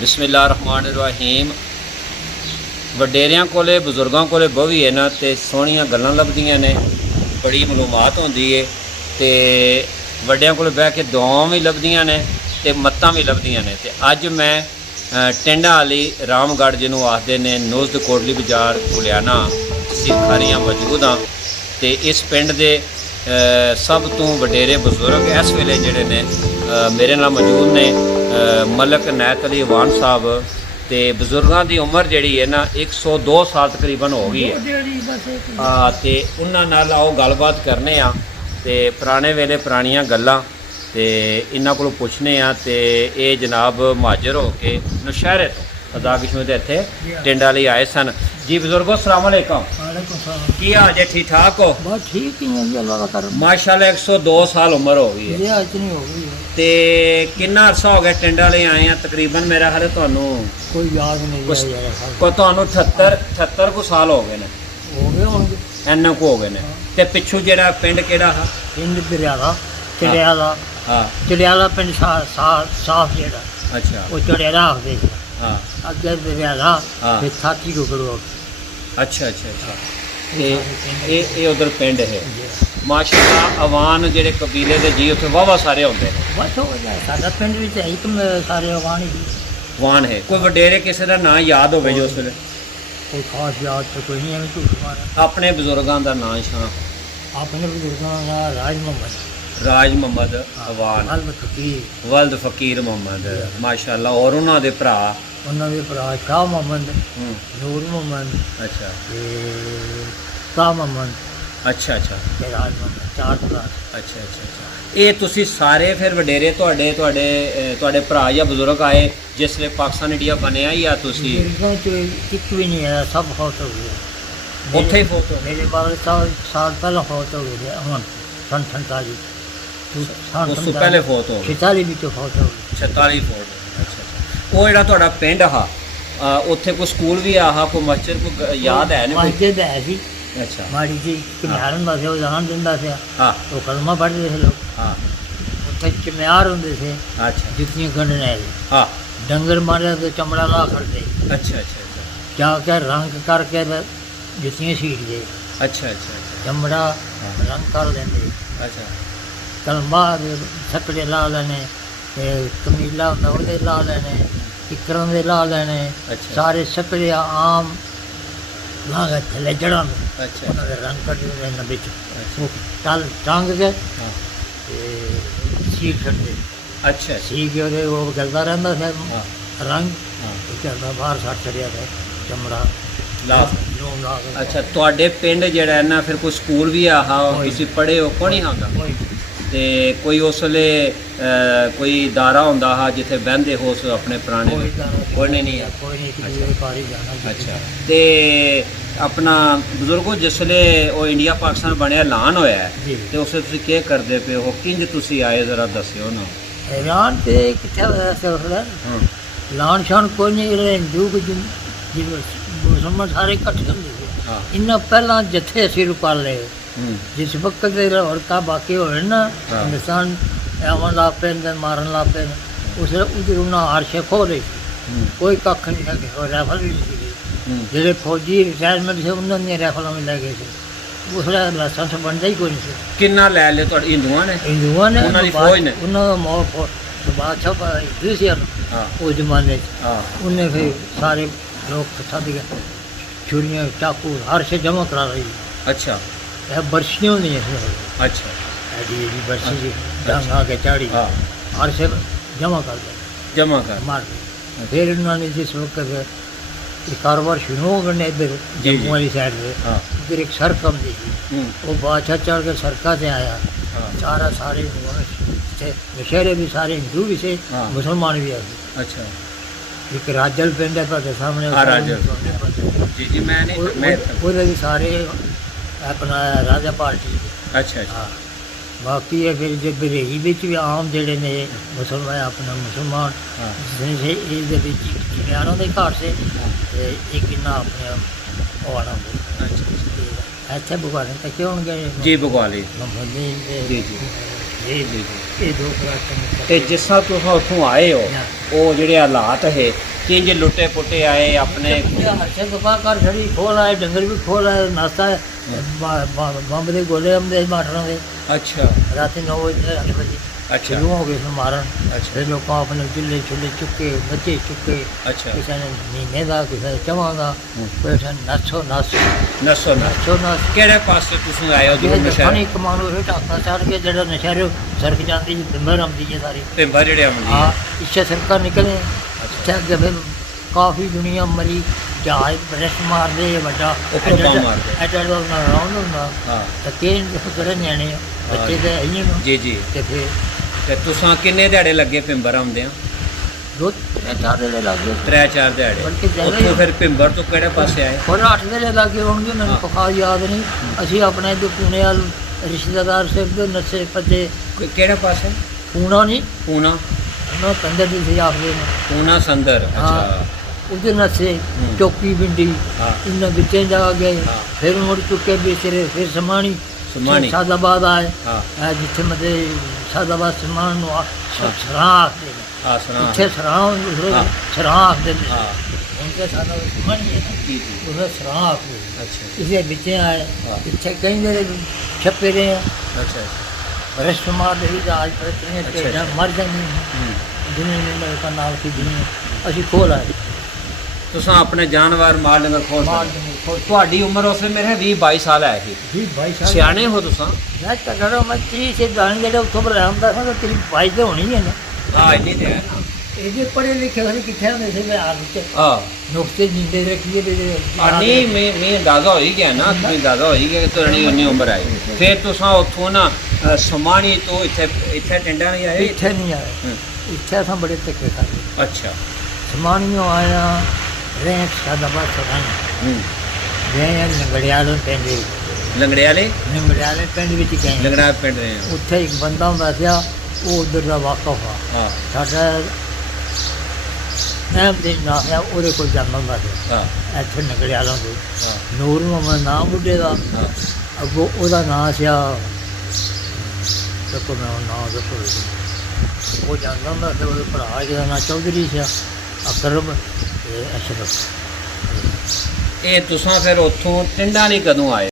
बिस्मिल्लाहिर्रहमानिर्रहीम। वडेरियां कोले बजुर्गों कोले बवी है ना ते सोहणियां गल्लां लभदियां ने, बड़ी मालूमात होंदी है ते वड्डियां कोल बह के दुआवां भी लभदियां ने ते मत्तां भी लभदियां ने। ते अज मैं टिंडा वाली रामगढ़ जिन्हों आखते ने नोजद कोटली बाजार पुलियाना सिरखारियां मौजूद हाँ। ते इस पिंड दे सब तो वडेरे बजुर्ग इस वेले जिहड़े ने मेरे नाल मौजूद ने मलक नैत अली वान साहब। तो बजुर्गों की उम्र जी है ना 102 साल तकरीबन हो गई है। हाँ, तो उन्होंने आओ गलबात करने आ ते पुराने वेले पुरानियां गल्लां ते इन्हां कोलों पुछने आ। ते ये जनाब महाजर हो के नौशहरे तो खदा किस्म के इत्थे टिंडा लई आए सन। जी बुजुर्गो अस्सलाम वालेकुम, की हाल जे? ठीक ठाक हो? बस ठीक ही है जी, अल्लाह का करम। माशाल्लाह 102 साल उम्र हो गई है। इतनी हो गई है। ते कितना अरसा हो गया टिंडा ले आए हैं? तकरीबन मेरा ख्याल तुहानू कोई याद नहीं कुछ है यार। को तुहानू 78 को साल हो गए ने, हो गए होंगे। इन्ने को हो गए ने। ते पिछू जेड़ा पिंड केड़ा हा? पिंड दरियाला चढ़ियाला। हाँ चढ़ियाला पिंड साफ जेड़ा। अच्छा। वो चढ़ियाला आखदे सी। हाँ अगे दरियाला हाँ। फिर साथी को करो। अच्छा अच्छा अच्छा। ये उधर पिंड है माशाल्लाह। अवान जेड़े कबीले दे जी उत्थे वावा सारे होंदे ने। बस हो गया साडा पिंड विच है तुम सारे अवान ही। वान है कोई वडेरे किसी का नाम याद हो जो उस वेले? कोई खास याद तो कोई नहीं है। झूठ मारा अपने बुजुर्गों का नाम शां? अपने बुजुर्गों का राज मोहम्मद, राज मोहम्मद अवान, वल्द फकीर मोहम्मद माशाल्लाह। और उन्होंने दे भरा? उन्होंने भरा शाह मोहम्मद, नूर मोहम्मद, अच्छा शाह मोहम्मद, अच्छा अच्छा राज मोहम्मद, चार भरा। अच्छा अच्छा अच्छा। ये तुसी सारे फिर वडेरे तुहाडे भरा या बुजुर्ग आए जिसले पाकिस्तान इंडिया बनया या तुसी? एक भी नहीं है, सब फौत हो गया। उत्थे ही फौत हो? मेरे बाल साल पहले फौत हो गए। अमन सन 47 उस तो पहले फौत हो? 46 भी तो फौत हो गए। 46 फौत। अच्छा अच्छा। वो जेड़ा तुहाडा पिंड हा उत्थे कोई स्कूल भी आ हा, कोई मस्जिद कोई याद है ना? मस्जिद है सी। अच्छा। माड़ी जी कम्यार हुंदा सी, वो जान दिंदा सी। हाँ तो कलमा पढ़दे थे लोग। हाँ। उत्थे कम्यार हुंदे थे। अच्छा। जुत्तियां गंढने हाँ। डंगर मारे तो चमड़ा ला खड़दे। अच्छा अच्छा अच्छा। जाके रंग करके जुत्तियां सीट दे। अच्छा अच्छा अच्छा। चमड़ा रंग कर देंगे। अच्छा। कलमा छकड़े ला लेने, कमीला होंदा ओहदे ला लेने, टिकरां दे ला लेने। अच्छा। सारे छकड़े आम ला के थले जड़ा में अच्छा। उन्होंने रंग कट देना बिच। अच्छा। वो टल टांग के हाँ। सीट छड़ते। अच्छा सी के ओहदे वो गलदा रहंदा था हाँ। रंग। हाँ। चलदा बाहर सट चढ़िया था चमड़ा ला। लून ला के। अच्छा, तुहाडे पिंड जेड़ा है ना फिर कोई स्कूल भी आ हा? तुसी पढ़े हो? कोई नहीं आंदा? ते कोई उस वेले कोई दारा होंदा हा जिथे बहंदे हो अपने पुराने? कोई नहीं है। कोई नहीं बाहर ही जाना। अच्छा। ते अपना बुजुर्गो जिसले वो इंडिया पाकिस्तान बनया ऐलान होया है जी। ते उसले तुसी केह् करदे पे हो? किंज तुसी आए जरा दस्सिओ ना। ऐलान ते कित्थे होया सी उसलै? ऐलान शान कोई नहीं। हिंदू मुसलमान सारे इकट्ठे होंदे थे। हाँ। इन्ना पहला जत्थे असी रुकाले जिस वक्त लाहौर का बाकी होए ना हिंदुस्तान आवन ला पे मारन ला पे उसले उधर उन्हें आरशे खो रही थी। कोई कख नहीं लगे और राइफल भी नहीं थी। जेडे फौजी रिटायरमेंट थे उन्होंने राइफलों में लगे थे। उसले लाइसेंस बनता ही कोई नहीं थे। किन्ना लै ले तुहाडे हिंदुआं ने? हिंदुआं ने उन्हां दी फौज ने? उन्होंने मोह बादशाह हिंदू सी उस जमाने उन्हें फिर सारे लोग कट्ठा दिया छुरियाँ चाकू हर शे जमा करा रही। अच्छा। बर्शियाँ होंगी। अच्छा। एडी बर्शी जी डंग आके चाड़ी हाँ। हर शे जमा कर दे जमा कर मार दे। फिर उन्होंने जिस वक्त कारोबार शुरू हो गए इधर जम्मू वाली साइड से इधर एक सड़क आती थी। वो बादशाह चढ़ के सड़क से आया। सारा सारे नशहरे भी सारे हिंदू भी थे मुसलमान भी आए। अच्छा। एक राजल पिंड है ਤੁਹਾਡੇ सामने। हाँ राजल जी जी। मैं भी सारे अपना राजा पार्टी। अच्छा अच्छा। हाँ। बाकी है फिर जो बरेली भी आम जड़े ने मुसलमान अपना मुसलमान जमियारों के घर से एक इन्ना अपने आना। इतने बगवाले तक क्यों गए जी? बगवाली जी जी जी जी। ये दो जिस तरह तुम उतों आए हो ਉਹ ਜਿਹੜੇ ਹਾਲਾਤ ਹੈ ਕਿੰਜ ਲੁੱਟੇ ਪੁੱਟੇ ਆਏ ਆਪਣੇ ਹਰਸ਼ੇ ਦਫਾ ਕਰ ਛੜੀ ਖੋਲ ਆਏ, ਡੰਗਰ ਵੀ ਖੋਲ ਆਏ, ਨਾਸਤਾ ਬੰਬ ਦੇ ਗੋਲੇ ਆਉਂਦੇ ਸੀ ਮਾਟਰਾਂ ਦੇ। ਅੱਛਾ ਰਾਤੀ 9 ਵਜੇ 8 ਵਜੇ ਅੱਛਾ ਸ਼ੁਰੂ ਹੋ ਗਏ ਸੀ ਮਾਰਨ। ਅੱਛਾ ਫਿਰ ਲੋਕਾਂ ਆਪਣੇ ਚੁੱਲ੍ਹੇ ਚੁੱਲ੍ਹੇ ਚੁੱਕੇ, ਬੱਚੇ ਚੁੱਕੇ, ਅੱਛਾ ਕਿਸੇ ਨੇ ਮਹੀਨੇ ਦਾ, ਕਿਸੇ ਨੇ ਚਵਾਂ ਦਾ, ਕੋਈ ਨੱਸੋ ਨੱਸ ਨਸੋ ਨਾ ਨੱਸੋ ਨੱਸ। ਕਿਹੜੇ ਪਾਸੇ ਤੁਸੀਂ ਆਏ ਹੋ ਜਿਹੜੇ ਦੂਰ ਦਫਾਨੀ ਨਸ਼ਹਿਰੇ ਕਮਾਨੋ ਇਹ ਢਾਕਾ ਚੜ ਕੇ ਜਿਹੜਾ ਨਸ਼ਹਿਰੇ ਸਰਕ ਜਾਂਦੀ ਜੀ ਬਿੰਬਰ ਆਉਂਦੀ ਜੀ ਸਾਰੀ। ਪਿੰਬਾ ਜਿਹੜੇ ਆਉਂਦੀ ਹਾਂ ਹੈ ਇੱਥੇ ਸਰਕਾਰ ਨਿਕਲੇ ਇੱਥੇ ਅੱਗੇ ਫਿਰ ਕਾਫੀ ਦੁਨੀਆ ਮਰੀ, ਜਹਾਜ਼ ਬਰਸ ਮਾਰਦੇ ਵੱਡਾ ਉੱਪਰੋਂ ਬੰਬ ਮਾਰਦੇ। ਐਡਾ ਦਾ ਰਾਉਂਡ ਹੁੰਦਾ ਹਾਂ ਤਾਂ ਕਿਹਨ ਜਿਹੜੇ ਨਿਆਣੇ ਆ, ਬੱਚੇ ਤੇ ਆਈਏ ਨੂੰ ਜੀ ਜੀ ਤੇ ਫਿਰ ਤੇ ਤੁਸੀਂ ਕਿੰਨੇ ਦਿਹਾੜੇ ਲੱਗੇ ਪਿੰਬਰ ਆਉਂਦੇ ਆ? 2-4 ਦੇ ਲੱਗੇ 3-4 ਦਿਹਾੜੇ। ਬਲਕਿ ਜ਼ਿਆਦਾ ਉੱਥੋਂ ਹੀ ਫਿਰ ਪਿੰਬਰ ਤੋਂ ਕਿਹੜੇ ਪਾਸੇ ਆਏ? ਹੋਰ 8 ਦੇ ਲੱਗੇ ਹੋਣਗੇ, ਮੈਨੂੰ ਹਾਂ। ਪੱਕਾ ਯਾਦ ਨਹੀਂ। ਅਸੀਂ ਆਪਣੇ ਇੱਧਰ ਪੂਨੇ ਵਾਲ ਰਿਸ਼ਤੇਦਾਰ ਸਿਰ ਦੇ ਨੱਸੇ ਭੱਜੇ। ਕਿਹੜੇ ਪਾਸੇ? ਪੂਨਾ ਨਹੀਂ, ਪੂਨਾ ਉਹਨਾਂ ਕੰਦਰ ਦੀ ਸੀ ਆਖਦੇ ਨੇ। ਪੂਨਾ ਸੰਦਰ। ਹਾਂ। ਅੱਛਾ ਉਹਦੇ ਨੱਸੇ ਚੌਕੀ ਬਿੰਡੀ ਹਾਂ ਇਹਨਾਂ ਵਿੱਚੇ ਜਾ ਗਏ। ਹਾਂ। ਫਿਰ ਮੁੜ ਚੁੱਕੇ ਬੇਸਰੇ, ਫਿਰ ਸਮਾਣੀ ਸਮਾਣੀ। ਸਾਦਾਬਾਦ ਆਏ। ਹਾਂ ਇਹ ਜਿੱਥੇ ਮਤਲਬ ਸਾਦਾਬਾਦ ਸਮਾਨ ਨੂੰ ਹਾਂ। ਸਰਾਂ ਆਖਦੇ ਨੇ। ਆਸਰਾ ਇੱਥੇ ਸਰਾਂ ਹਾਂ। ਸਰਾਂ ਆਖਦੇ ਨੇ। ਹਾਂ ਹੁਣ ਤੇ ਸਾਡਾ ਸਮਾਣੀ ਹੈ ਨਾ, ਜੀ ਜੀ ਉਹਦਾ ਸਰਾਂ ਆਖਦੇ ਨੇ। ਅੱਛਾ ਇਸੇ ਵਿੱਚੇ ਆਏ। ਹਾਂ। ਇੱਥੇ ਕਹਿੰਦੇ ਛੱਪੇ ਰਹੇ ਆ ਅੱਛਾ ਰਸਤ ਮਾਰ ਰਹੀ ਰਾਜ ਪ੍ਰਤੀਨੇ ਅੱਛਾ, ਤੇ ਅੱਛਾ। ਮਰ ਜਾਂਦੀ ਹੂੰ। ਜਿਨੇ ਨੇ ਦਾ ਨਾਲ ਕੀ ਜਿਨੇ ਅਸੀਂ ਖੋਲ ਆਏ ਤੁਸੀਂ ਆਪਣੇ ਜਾਨਵਰ ਮਾਲ ਡੰਗਰ ਖੋਲ ਮਾਰ ਸਕਦੇ ਦਿੰਦੇ ਖੋਲ। ਤੁਹਾਡੀ ਉਮਰ ਉਸ ਵੇਲੇ ਮੇਰੇ 20-22 ਸਾਲ ਹੈ ਸੀ। ਜੀ ਭਾਈ ਸਾਹਿਬ ਸਿਆਣੇ ਹੋ ਤੁਸੀਂ? ਮੈਂ ਤਾਂ ਘਰੋਂ ਮੈਂ 30 ਸੇ ਦਾਣ ਜਿਹੜੇ ਉੱਥੋਂ ਬਰਾਮਦਾ ਸੀ ਤਾਂ 22 ਤੇ ਹੋਣੀ ਹੈ ਨਾ। ਹਾਂ ਇੰਨੀ ਤੇ ਹੈ ਨਾ। ਇਹ ਜੇ ਪੜ੍ਹੇ ਲਿਖੇ ਹੋਣੇ ਕਿੱਥੇ ਹੁੰਦੇ ਸੀ ਮੈਂ ਆਪ ਵਿੱਚ ਹਾਂ ਨੁਕਤੇ ਜਿੰਦੇ ਰੱਖੀਏ ਤੇ ਨਹੀਂ ਮੈਂ ਅੰਦਾਜ਼ਾ ਹੋ ਹੀ ਗਿਆ ਨਾ, ਤੁਸੀਂ ਅੰਦਾਜ਼ਾ ਹੋ ਹੀ ਗਿਆ ਕਿ ਤੁਹਾਡੀ ਉਨੀ ਉਮਰ ਆਈ। ਫਿਰ ਤੁਸੀਂ ਉੱਥੋਂ ਨਾ ਸਮਾਣੀ ਤੋਂ ਇੱਥੇ ਟਿੰਡਾਂ ਨਹੀਂ ਆਏ? ਇੱਥੇ ਨਹੀਂ ਆਏ। ਹੂੰ। ਇੱਥੇ ਅਸਾਂ ਬੜੇ ਧੱਕੇ ਖਾਦੇ। ਅੱਛਾ ਸਮਾਨੀਓ ਆਇਆ ਰੈਂਕ ਸਾਦਾਬਾਦ ਸਰਾਣਾ ਹੂੰ। ਗਏ ਲੰਗੜਿਆਲ ਪਿੰਡ ਲੰਗੜਿਆਲੇ ਲੰਗੜਿਆਲੇ ਪਿੰਡ ਵਿੱਚ ਗਏ। ਲੰਗੜਾ ਪਿੰਡ ਰਹੇ ਆ। ਉੱਥੇ ਇੱਕ ਬੰਦਾ ਹੁੰਦਾ ਸੀ, ਉਹ ਉਧਰ ਦਾ ਵਾਕਫ ਆ ਹਾਂ ਸਾਡਾ ਨਾਮ ਦੇ ਨਾ ਹੈ, ਉਹਦੇ ਕੋਲ ਜਾਂਦਾ ਹੁੰਦਾ ਸੀ ਹਾਂ ਇੱਥੇ ਨਗੜਿਆਲਾਂ ਤੋਂ। ਹਾਂ ਨੂਰ ਮੁਹੰਮਦ ਨਾਮ ਬੁੱਢੇ ਦਾ, ਹਾਂ ਅੱਗੋਂ ਉਹਦਾ ਨਾਂ ਸੀ ਦੇਖੋ ਮੈਂ ਉਹ ਨਾਂ ਦੱਸੋ। ਉਹ ਜਾਂਦਾ ਹੁੰਦਾ ਸੀ, ਉਹਦੇ ਭਰਾ ਜਿਹਦਾ ਨਾਂ ਚੌਧਰੀ ਸੀ ਅਕਰਮ ਤੇ ਅਸ਼ਰਫ। ਇਹ ਤੁਸੀਂ ਫਿਰ ਉੱਥੋਂ ਟਿੰਡਾਂ ਨਹੀਂ ਕਦੋਂ ਆਏ?